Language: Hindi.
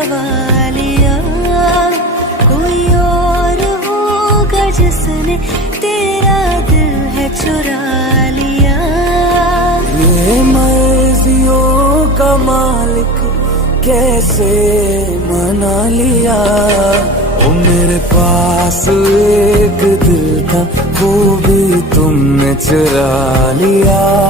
सवालिया, कोई और होगा जिसने तेरा दिल है चुरा लिया। ये मर्जियों का मालिक कैसे मना लिया। ओ मेरे पास एक दिल था, वो भी तुमने चुरा लिया।